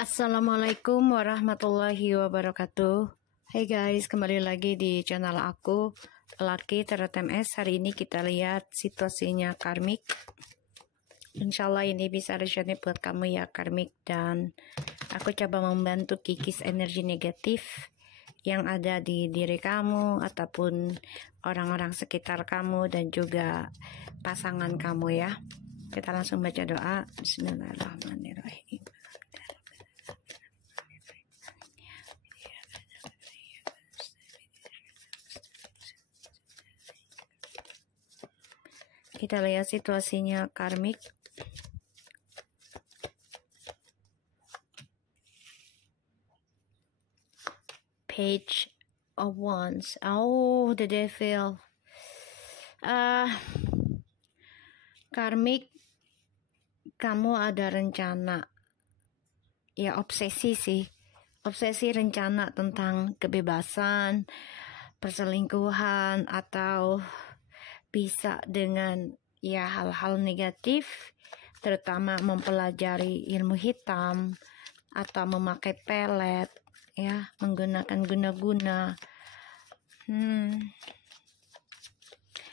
Assalamualaikum warahmatullahi wabarakatuh. Hey guys, kembali lagi di channel aku, Laki Tarot MS. Hari ini kita lihat situasinya karmik. Insyaallah ini bisa resonate buat kamu ya karmik. Dan aku coba membantu kikis energi negatif yang ada di diri kamu ataupun orang-orang sekitar kamu dan juga pasangan kamu ya. Kita langsung baca doa. Bismillahirrahmanirrahim. Kita lihat situasinya karmik. Page of Wands. Oh, the Devil. Karmik, kamu ada rencana. Ya, obsesi sih. Obsesi rencana tentang kebebasan, perselingkuhan, atau bisa dengan ya hal-hal negatif, terutama mempelajari ilmu hitam atau memakai pelet ya, menggunakan guna-guna.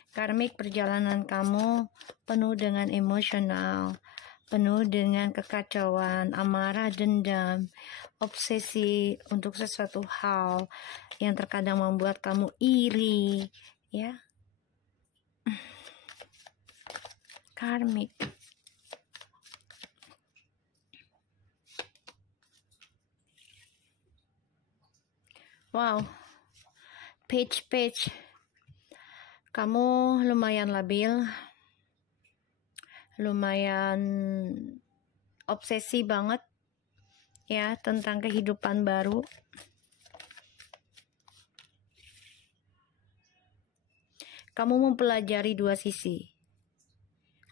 Karmik, perjalanan kamu penuh dengan emosional, penuh dengan kekacauan, amarah, dendam, obsesi untuk sesuatu hal yang terkadang membuat kamu iri ya. Karmik. Wow. Page. Kamu lumayan labil. Lumayan obsesi banget ya tentang kehidupan baru. Kamu mempelajari dua sisi,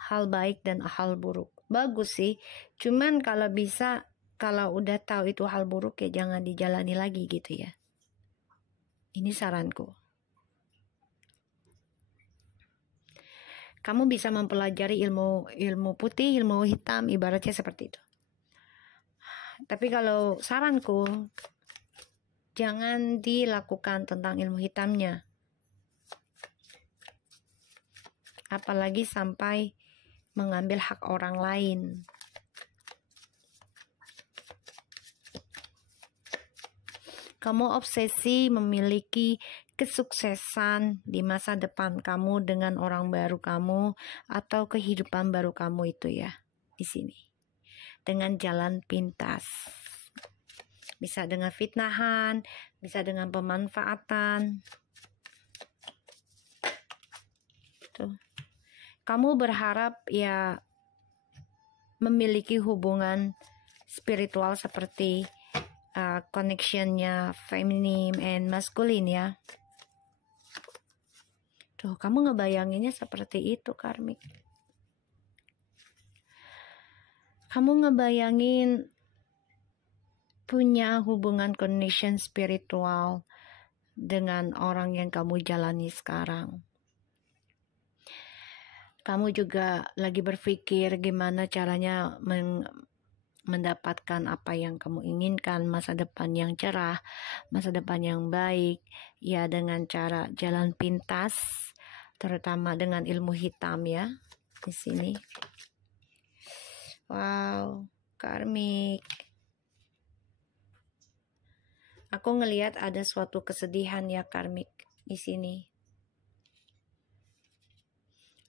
hal baik dan hal buruk. Bagus sih, cuman kalau bisa, kalau udah tahu itu hal buruk ya jangan dijalani lagi gitu ya. Ini saranku. Kamu bisa mempelajari ilmu putih, ilmu hitam, ibaratnya seperti itu. Tapi kalau saranku, jangan dilakukan tentang ilmu hitamnya. Apalagi sampai mengambil hak orang lain. Kamu obsesi memiliki kesuksesan di masa depan kamu dengan orang baru kamu atau kehidupan baru kamu itu ya, di sini. Dengan jalan pintas. Bisa dengan fitnahan, bisa dengan pemanfaatan. Tuh. Kamu berharap ya memiliki hubungan spiritual seperti connectionnya feminim and masculine ya. Tuh, kamu ngebayanginnya seperti itu karmik. Kamu ngebayangin punya hubungan connection spiritual dengan orang yang kamu jalani sekarang. Kamu juga lagi berpikir gimana caranya mendapatkan apa yang kamu inginkan, masa depan yang cerah, masa depan yang baik, ya dengan cara jalan pintas, terutama dengan ilmu hitam ya, di sini. Wow, karmik. Aku ngelihat ada suatu kesedihan ya karmik di sini.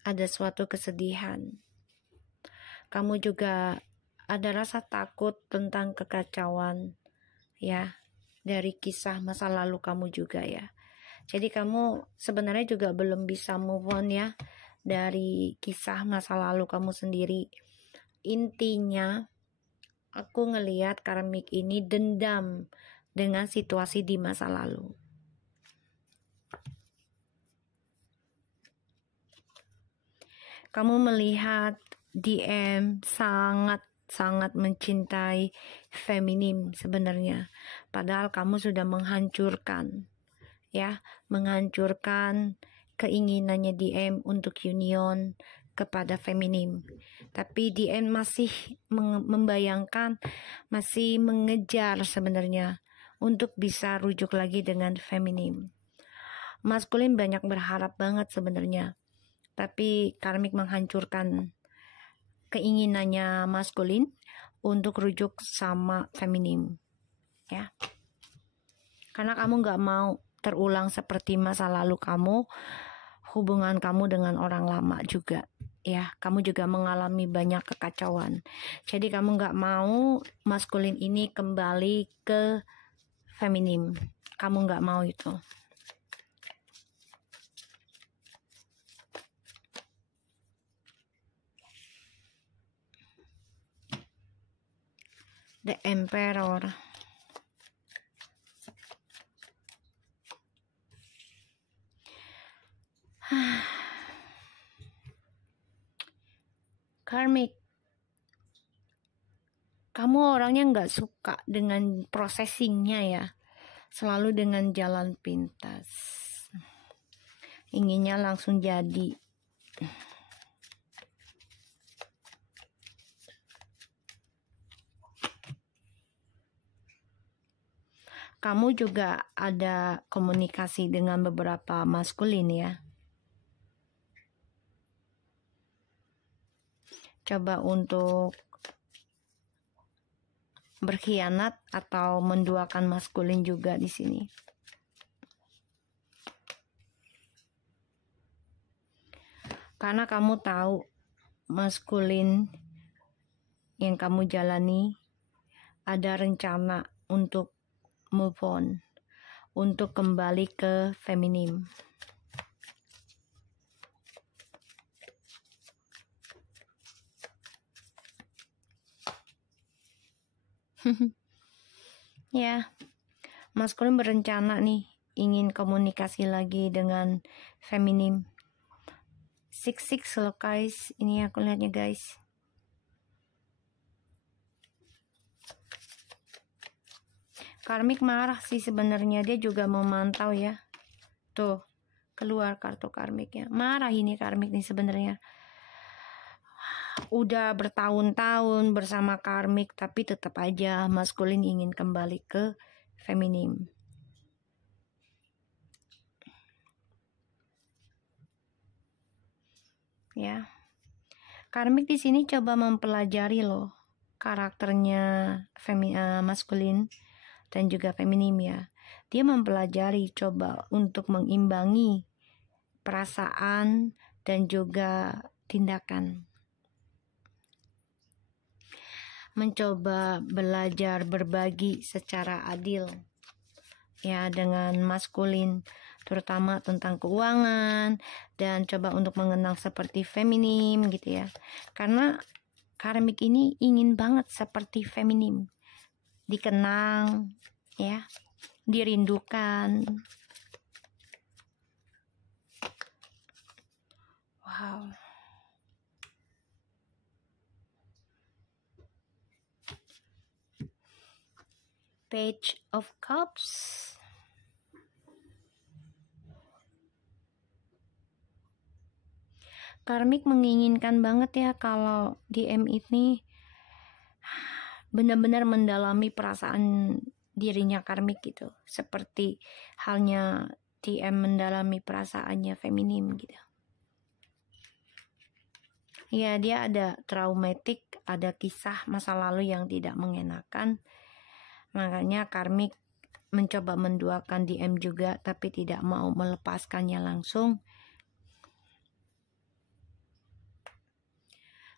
Ada suatu kesedihan. Kamu juga ada rasa takut tentang kekacauan ya dari kisah masa lalu kamu juga ya. Jadi kamu sebenarnya juga belum bisa move on ya dari kisah masa lalu kamu sendiri. Intinya aku ngelihat karmik ini dendam dengan situasi di masa lalu. Kamu melihat DM sangat mencintai feminim sebenarnya. Padahal kamu sudah menghancurkan keinginannya DM untuk union, kepada feminim. Tapi DM masih membayangkan, masih mengejar sebenarnya untuk bisa rujuk lagi dengan feminim. Maskulin banyak berharap banget sebenarnya, tapi karmik menghancurkan keinginannya maskulin untuk rujuk sama feminim, ya. Karena kamu gak mau terulang seperti masa lalu kamu, hubungan kamu dengan orang lama juga, ya. Kamu juga mengalami banyak kekacauan. Jadi kamu gak mau maskulin ini kembali ke feminim. Kamu gak mau itu. The Emperor. Karmik, kamu orangnya nggak suka dengan processingnya ya, selalu dengan jalan pintas, inginnya langsung jadi. Kamu juga ada komunikasi dengan beberapa maskulin ya. Coba untuk berkhianat atau menduakan maskulin juga di sini. Karena kamu tahu maskulin yang kamu jalani ada rencana untuk move on, untuk kembali ke feminim. Ya, maskulin berencana nih ingin komunikasi lagi dengan feminim. 6-6 loh guys, ini aku lihatnya guys. Karmik marah sih sebenarnya, dia juga memantau ya. Tuh, keluar kartu karmiknya. Marah ini karmik nih sebenarnya. Udah bertahun-tahun bersama karmik, tapi tetap aja maskulin ingin kembali ke feminim. Ya, karmik di sini coba mempelajari loh karakternya maskulin dan juga feminim ya. Dia mempelajari, coba untuk mengimbangi perasaan dan juga tindakan. Mencoba belajar berbagi secara adil ya dengan maskulin, terutama tentang keuangan, dan coba untuk mengenang seperti feminim gitu ya. Karena karmik ini ingin banget seperti feminim, dikenang ya, dirindukan. Wow. Page of Cups. Karmik menginginkan banget ya kalau DM ini benar-benar mendalami perasaan dirinya karmik gitu, seperti halnya DM mendalami perasaannya feminim gitu. Ya, dia ada traumatik, ada kisah masa lalu yang tidak mengenakan. Makanya karmik mencoba menduakan DM juga, tapi tidak mau melepaskannya langsung.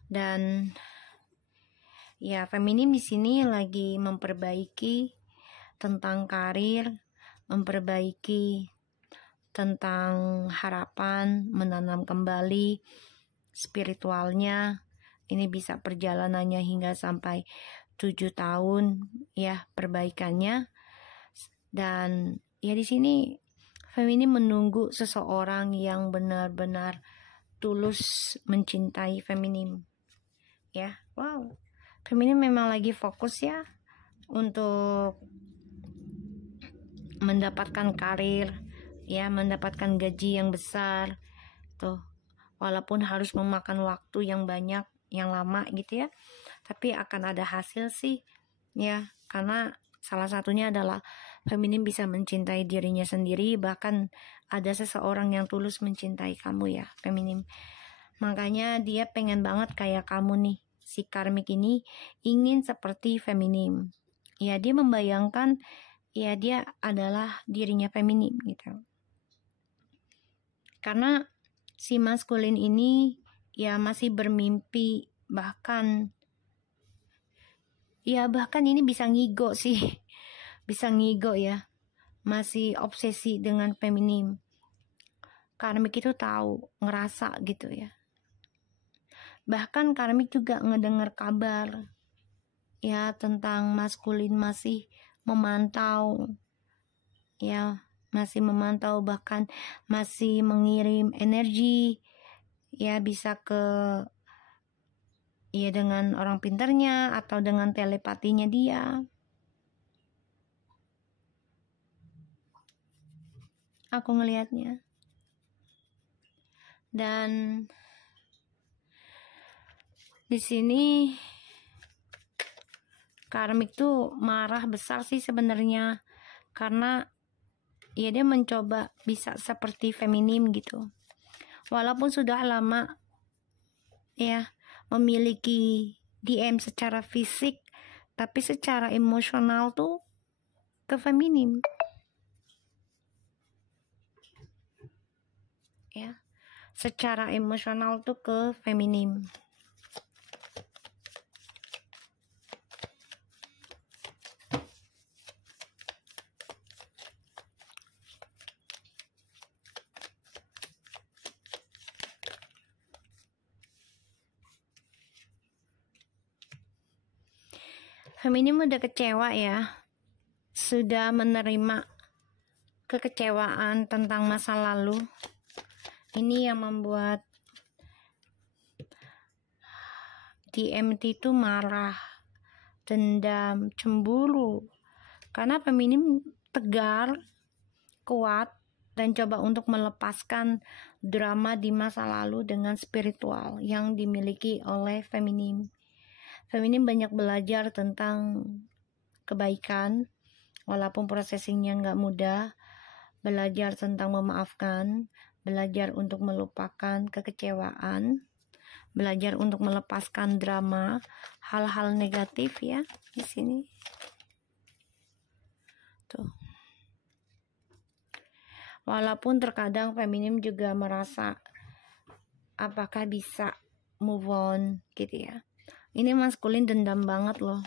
Dan ya, feminim di sini lagi memperbaiki tentang karir, memperbaiki tentang harapan, menanam kembali spiritualnya. Ini bisa perjalanannya hingga sampai 7 tahun ya perbaikannya. Dan ya di sini feminim menunggu seseorang yang benar-benar tulus mencintai feminim ya. Wow, feminim memang lagi fokus ya untuk mendapatkan karir ya, mendapatkan gaji yang besar tuh, walaupun harus memakan waktu yang banyak, yang lama gitu ya, tapi akan ada hasil sih ya, karena salah satunya adalah feminim bisa mencintai dirinya sendiri, bahkan ada seseorang yang tulus mencintai kamu ya feminim. Makanya dia pengen banget kayak kamu nih, si karmik ini ingin seperti feminim. Ya dia membayangkan ya dia adalah dirinya feminim gitu. Karena si maskulin ini ya masih bermimpi, bahkan ini bisa ngigo sih. Bisa ngigo ya. Masih obsesi dengan feminim. Karmik itu tahu, ngerasa gitu ya. Bahkan karmik juga ngedengar kabar ya tentang maskulin masih memantau. Ya, masih memantau, bahkan masih mengirim energi ya, bisa ke ya dengan orang pintarnya atau dengan telepatinya dia. Aku ngelihatnya. Dan di sini karmik tuh marah besar sih sebenarnya, karena ya dia mencoba bisa seperti feminim gitu. Walaupun sudah lama ya memiliki DM secara fisik, tapi secara emosional tuh ke feminim. Ya, secara emosional tuh ke feminim. Feminim udah kecewa ya, sudah menerima kekecewaan tentang masa lalu. Ini yang membuat DMT itu marah, dendam, cemburu. Karena feminim tegar, kuat, dan coba untuk melepaskan drama di masa lalu dengan spiritual yang dimiliki oleh feminim. Feminim banyak belajar tentang kebaikan, walaupun prosesingnya nggak mudah. Belajar tentang memaafkan, belajar untuk melupakan kekecewaan, belajar untuk melepaskan drama, hal-hal negatif ya di sini. Tuh. Walaupun terkadang feminim juga merasa apakah bisa move on gitu ya. Ini maskulin dendam banget loh.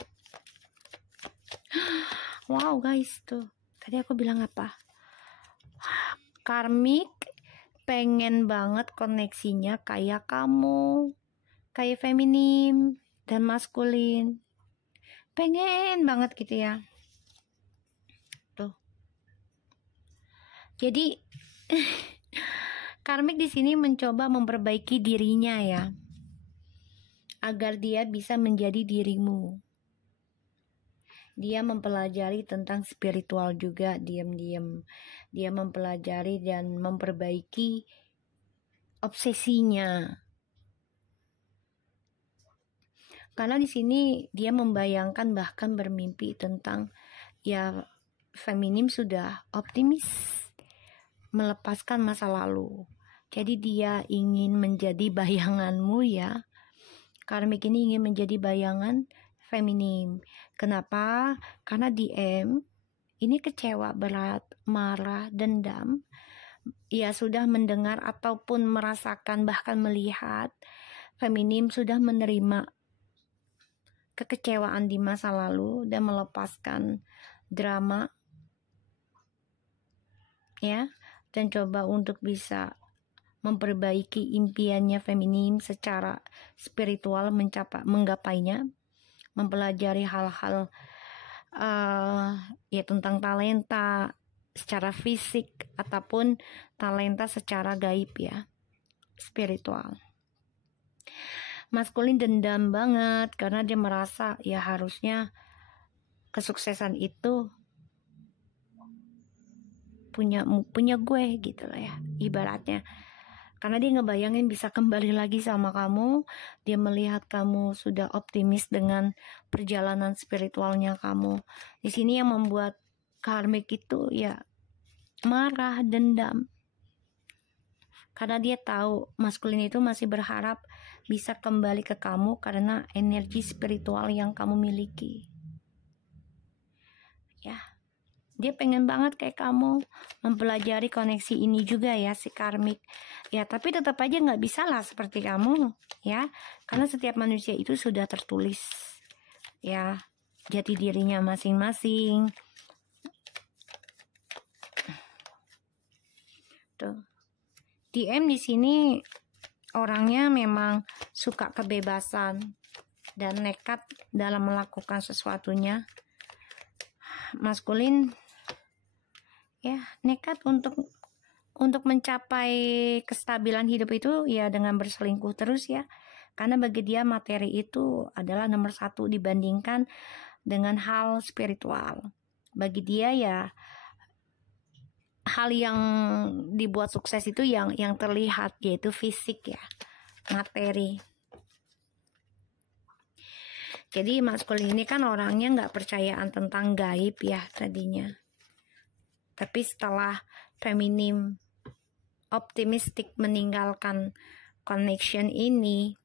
Wow guys, tuh. Tadi aku bilang apa? Karmik pengen banget koneksinya kayak kamu, kayak feminim dan maskulin. Pengen banget gitu ya. Tuh. Jadi karmik di sini mencoba memperbaiki dirinya ya, agar dia bisa menjadi dirimu. Dia mempelajari tentang spiritual juga diam-diam. Dia mempelajari dan memperbaiki obsesinya. Karena di sini dia membayangkan bahkan bermimpi tentang ya feminim sudah optimis melepaskan masa lalu. Jadi dia ingin menjadi bayanganmu ya. Karmik ini ingin menjadi bayangan feminim. Kenapa? Karena DM ini kecewa berat, marah, dendam. Ia sudah mendengar ataupun merasakan, bahkan melihat feminim sudah menerima kekecewaan di masa lalu dan melepaskan drama ya, dan coba untuk bisa memperbaiki impiannya feminim secara spiritual, menggapainya, mempelajari hal-hal ya tentang talenta secara fisik ataupun talenta secara gaib ya, spiritual. Maskulin dendam banget karena dia merasa ya harusnya kesuksesan itu punya gue gitu lah ya, ibaratnya Karena dia ngebayangin bisa kembali lagi sama kamu. Dia melihat kamu sudah optimis dengan perjalanan spiritualnya kamu. Di sini yang membuat karmik itu ya marah, dendam. Karena dia tahu maskulin itu masih berharap bisa kembali ke kamu karena energi spiritual yang kamu miliki. Ya. Dia pengen banget kayak kamu mempelajari koneksi ini juga ya, si karmik. Ya, tapi tetap aja nggak bisa lah seperti kamu, ya. Karena setiap manusia itu sudah tertulis, ya, jati dirinya masing-masing. Tuh. DM di sini orangnya memang suka kebebasan dan nekat dalam melakukan sesuatunya. Maskulin ya nekat untuk mencapai kestabilan hidup itu ya dengan berselingkuh terus ya, karena bagi dia materi itu adalah nomor satu dibandingkan dengan hal spiritual. Bagi dia ya hal yang dibuat sukses itu yang terlihat, yaitu fisik ya, materi. Jadi maskulin ini kan orangnya nggak percayaan tentang gaib ya tadinya. Tapi setelah feminim optimistik meninggalkan connection ini,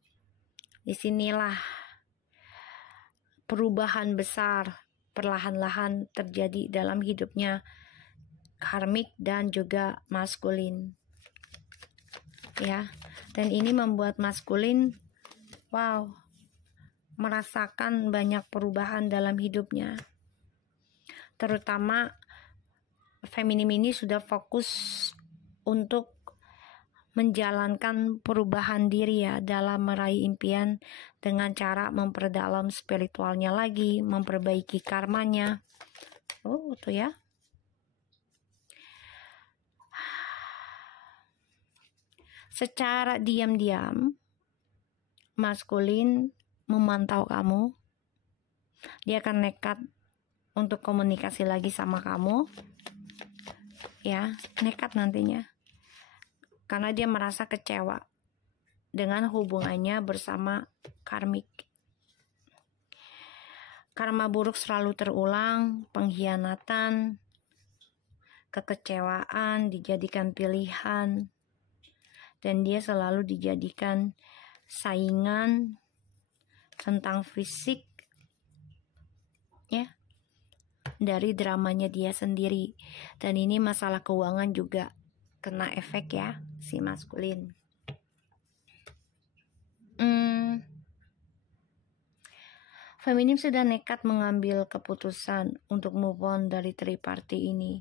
disinilah perubahan besar perlahan-lahan terjadi dalam hidupnya karmik dan juga maskulin. Ya, dan ini membuat maskulin merasakan banyak perubahan dalam hidupnya. Terutama feminim ini sudah fokus untuk menjalankan perubahan diri ya dalam meraih impian dengan cara memperdalam spiritualnya lagi, memperbaiki karmanya. Tuh ya. Secara diam-diam maskulin memantau kamu. Dia akan nekat untuk komunikasi lagi sama kamu. Ya, nekat nantinya. Karena dia merasa kecewa dengan hubungannya bersama karmik. Karma buruk selalu terulang, pengkhianatan, kekecewaan dijadikan pilihan, dan dia selalu dijadikan saingan tentang fisik, ya, dari dramanya dia sendiri. Dan ini masalah keuangan juga kena efek ya si maskulin. Feminim sudah nekat mengambil keputusan untuk move on dari triparty ini,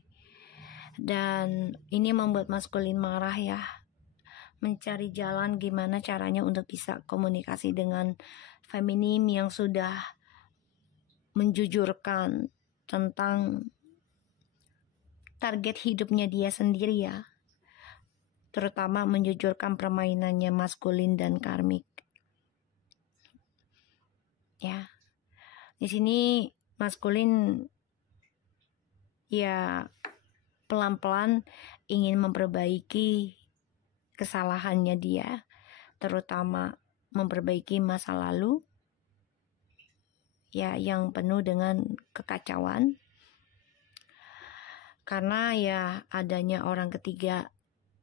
dan ini membuat maskulin marah ya, mencari jalan gimana caranya untuk bisa komunikasi dengan feminim yang sudah menjujurkan tentang target hidupnya dia sendiri ya, terutama menjujurkan permainannya maskulin dan karmik. Ya, di sini maskulin ya pelan-pelan ingin memperbaiki kesalahannya dia, terutama memperbaiki masa lalu ya yang penuh dengan kekacauan. Karena ya adanya orang ketiga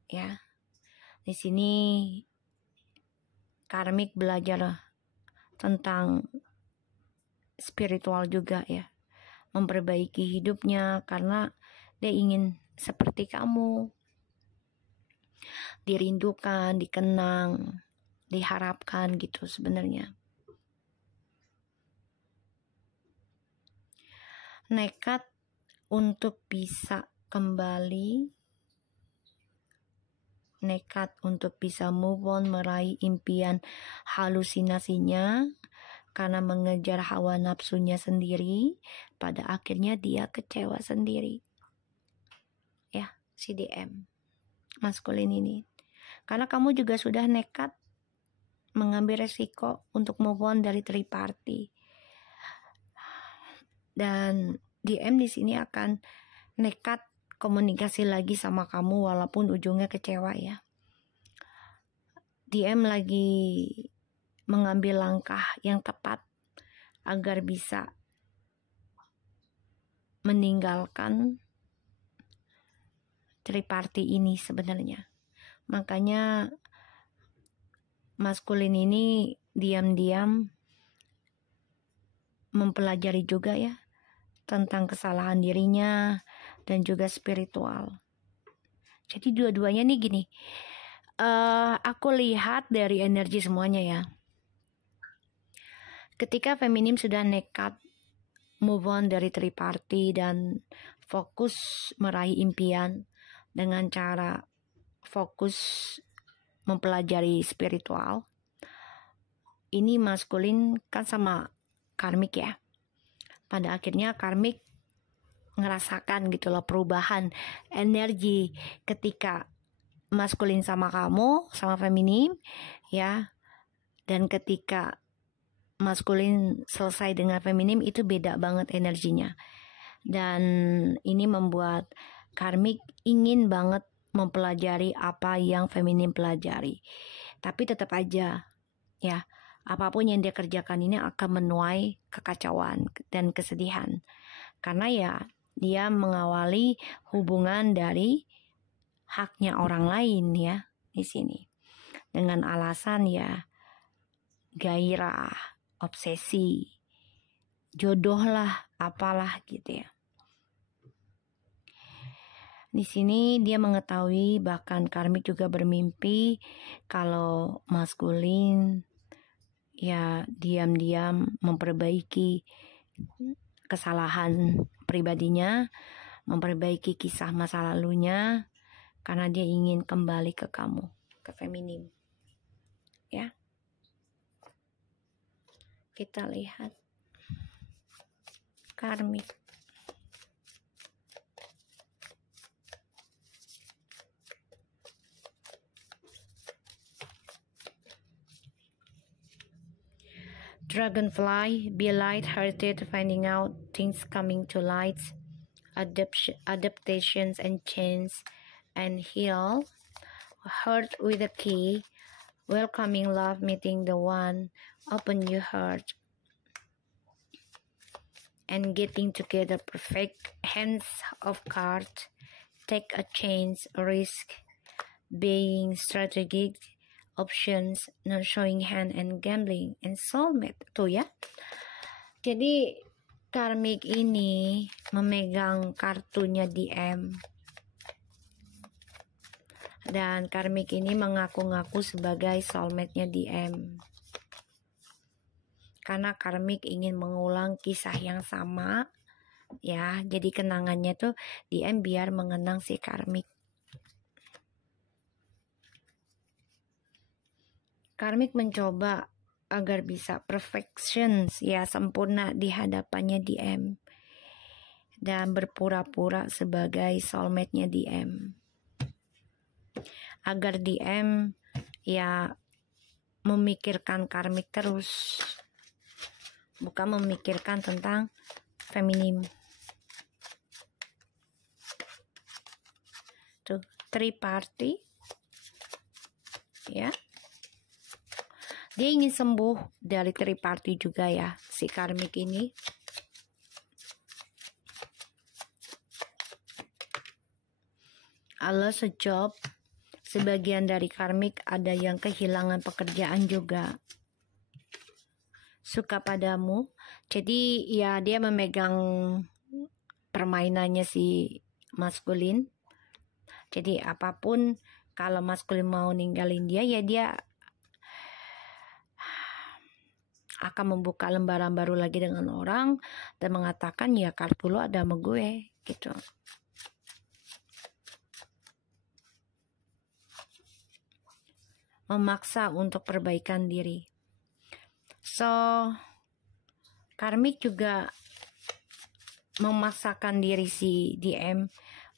ya. Di sini karmik belajar tentang spiritual juga ya, memperbaiki hidupnya karena dia ingin seperti kamu, dirindukan, dikenang, diharapkan gitu sebenarnya. Nekat untuk bisa kembali, nekat untuk bisa move on, meraih impian halusinasinya karena mengejar hawa nafsunya sendiri. Pada akhirnya dia kecewa sendiri ya, si DM maskulin ini. Karena kamu juga sudah nekat mengambil resiko untuk move on dari triparty, dan DM di sini akan nekat komunikasi lagi sama kamu walaupun ujungnya kecewa ya. DM lagi mengambil langkah yang tepat agar bisa meninggalkan triparty ini sebenarnya. Makanya maskulin ini diam-diam mempelajari juga ya tentang kesalahan dirinya dan juga spiritual. Jadi dua-duanya nih gini, aku lihat dari energi semuanya ya. Ketika feminim sudah nekat move on dari triparty dan fokus meraih impian dengan cara fokus mempelajari spiritual, ini maskulin kan sama karmik ya. Pada akhirnya karmik ngerasakan gitu loh perubahan energi ketika maskulin sama kamu, sama feminim ya. Dan ketika maskulin selesai dengan feminim itu beda banget energinya. Dan ini membuat karmik ingin banget mempelajari apa yang feminim pelajari. Tapi tetap aja ya, apapun yang dia kerjakan ini akan menuai kekacauan dan kesedihan. Karena ya dia mengawali hubungan dari haknya orang lain ya di sini. Dengan alasan ya gairah, obsesi, jodoh lah, apalah gitu ya. Di sini dia mengetahui, bahkan karmik juga bermimpi kalau maskulin ya diam-diam memperbaiki kesalahan pribadinya, memperbaiki kisah masa lalunya, karena dia ingin kembali ke kamu, ke feminim. Ya. Kita lihat karmik. Dragonfly, be light-hearted, finding out things coming to light, adaptations and change, and heal. Heart with a key, welcoming love, meeting the one, open your heart, and getting together, perfect hands of cards, take a chance, risk, being strategic, options, not showing hand, and gambling, and soulmate. Tuh ya. Jadi karmik ini memegang kartunya DM. Dan karmik ini mengaku-ngaku sebagai soulmate-nya DM. Karena karmik ingin mengulang kisah yang sama. Ya, jadi kenangannya tuh DM biar mengenang si karmik. Karmik mencoba agar bisa perfection, ya sempurna di hadapannya DM. Dan berpura-pura sebagai soulmate-nya DM. Agar DM ya memikirkan karmik terus. Bukan memikirkan tentang feminim. Tuh, triparty. Ya. Dia ingin sembuh dari triparty juga ya, si karmik ini. I lost a job. Sebagian dari karmik ada yang kehilangan pekerjaan juga. Suka padamu. Jadi ya dia memegang permainannya si maskulin. Jadi apapun kalau maskulin mau ninggalin dia ya dia akan membuka lembaran baru lagi dengan orang dan mengatakan ya kartu lo ada sama gue gitu. Memaksa untuk perbaikan diri. So karmik juga memaksakan diri si DM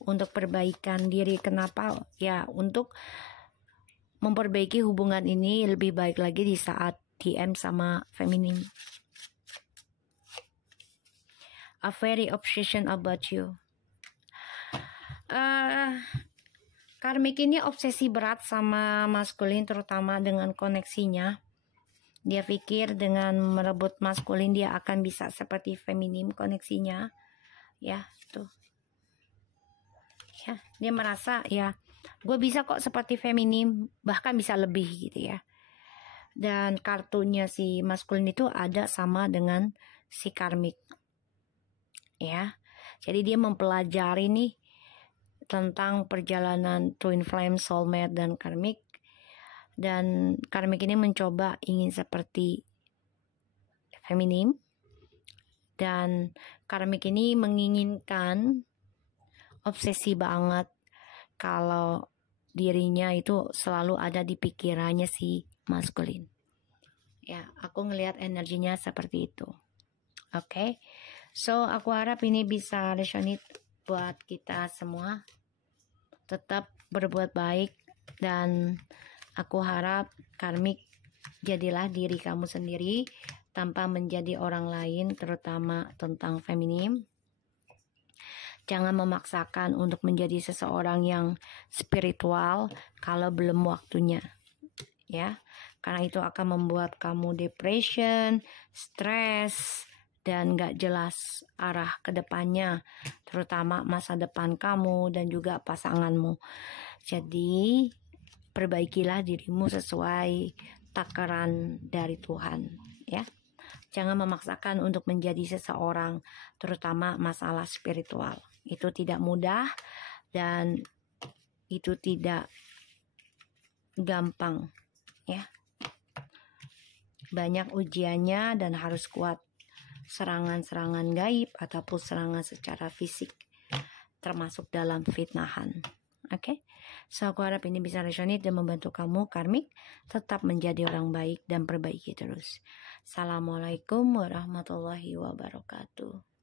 untuk perbaikan diri. Kenapa? Ya untuk memperbaiki hubungan ini lebih baik lagi di saat DM sama feminim. A very obsession about you. Karmik ini obsesi berat sama maskulin, terutama dengan koneksinya. Dia pikir dengan merebut maskulin dia akan bisa seperti feminim koneksinya. Ya, tuh. Ya, dia merasa ya, gue bisa kok seperti feminim, bahkan bisa lebih gitu ya. Dan kartunya si maskulin itu ada sama dengan si karmik. Ya. Jadi dia mempelajari nih tentang perjalanan twin flame, soulmate, dan karmik. Dan karmik ini mencoba ingin seperti feminim. Dan karmik ini menginginkan obsesi banget kalau dirinya itu selalu ada di pikirannya si maskulin. Ya, aku ngelihat energinya seperti itu. Oke. So, aku harap ini bisa resonate buat kita semua. Tetap berbuat baik, dan aku harap karmik jadilah diri kamu sendiri tanpa menjadi orang lain, terutama tentang feminim. Jangan memaksakan untuk menjadi seseorang yang spiritual kalau belum waktunya. Ya, karena itu akan membuat kamu depression, stres, dan gak jelas arah ke depannya, terutama masa depan kamu dan juga pasanganmu. Jadi, perbaikilah dirimu sesuai takaran dari Tuhan, ya. Jangan memaksakan untuk menjadi seseorang, terutama masalah spiritual. Itu tidak mudah dan itu tidak gampang, ya. Banyak ujiannya dan harus kuat. Serangan-serangan gaib ataupun serangan secara fisik, termasuk dalam fitnahan. Oke, so aku harap ini bisa resonate dan membantu kamu karmik tetap menjadi orang baik dan perbaiki terus. Assalamualaikum warahmatullahi wabarakatuh.